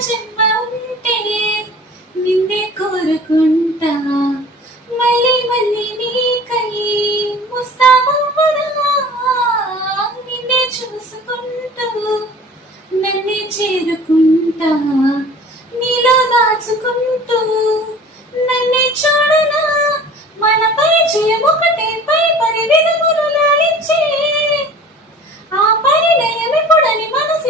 జన్మ ఉంటే నిన్నే కోరుకుంటా మళ్ళీ మళ్ళీ నీకై ముస్తాబవ్వనా నిన్నే చూసుకుంటూ నన్నే చేరుకుంటా నీలో దాచుకుంటూ నన్నే చూడనా మన పరిచయం ఒకటే పై పరి విధములు లాలించే ఆ పరిణయం ఎప్పుడని మనసు